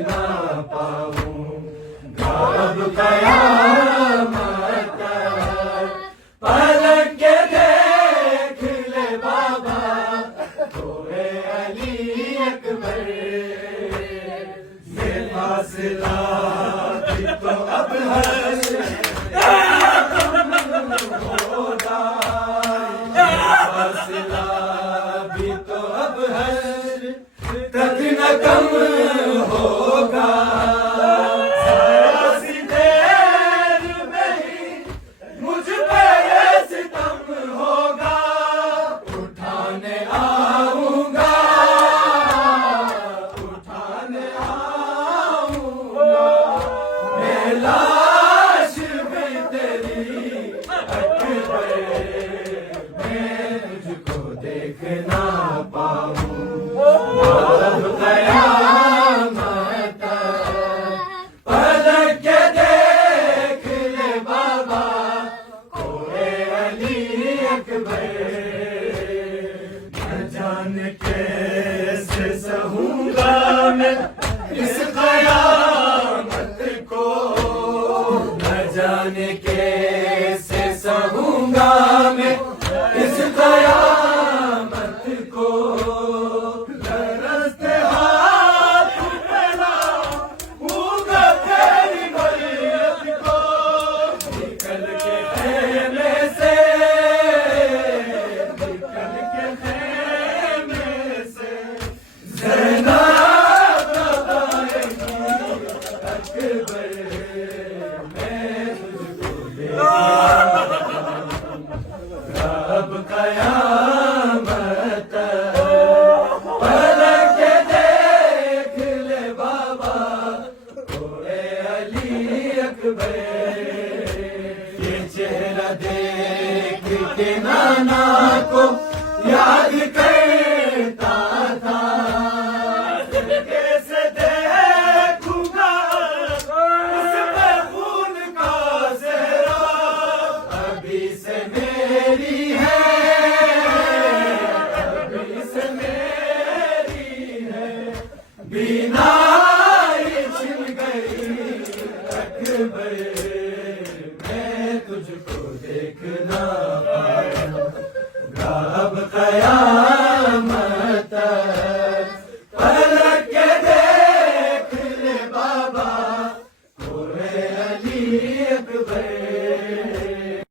ना पाऊं। अब कयामत पलक के देख ले बाबा, तोरे अली अकबर से फासला भी तो अब फासला भी तो अब हर तक न कम होगा। जरा सी देर में ही मुझ पे ये सितम होगा। उठाने आऊंगा, उठाने आऊंगा, मैं लाश में तेरी अकबर, मैं तुझको देख ना पाऊं। अब कयामत पलक के देख ले बाबा, कोए अली अकबर। न जाने कैसे सहूंगा मैं इस कयामत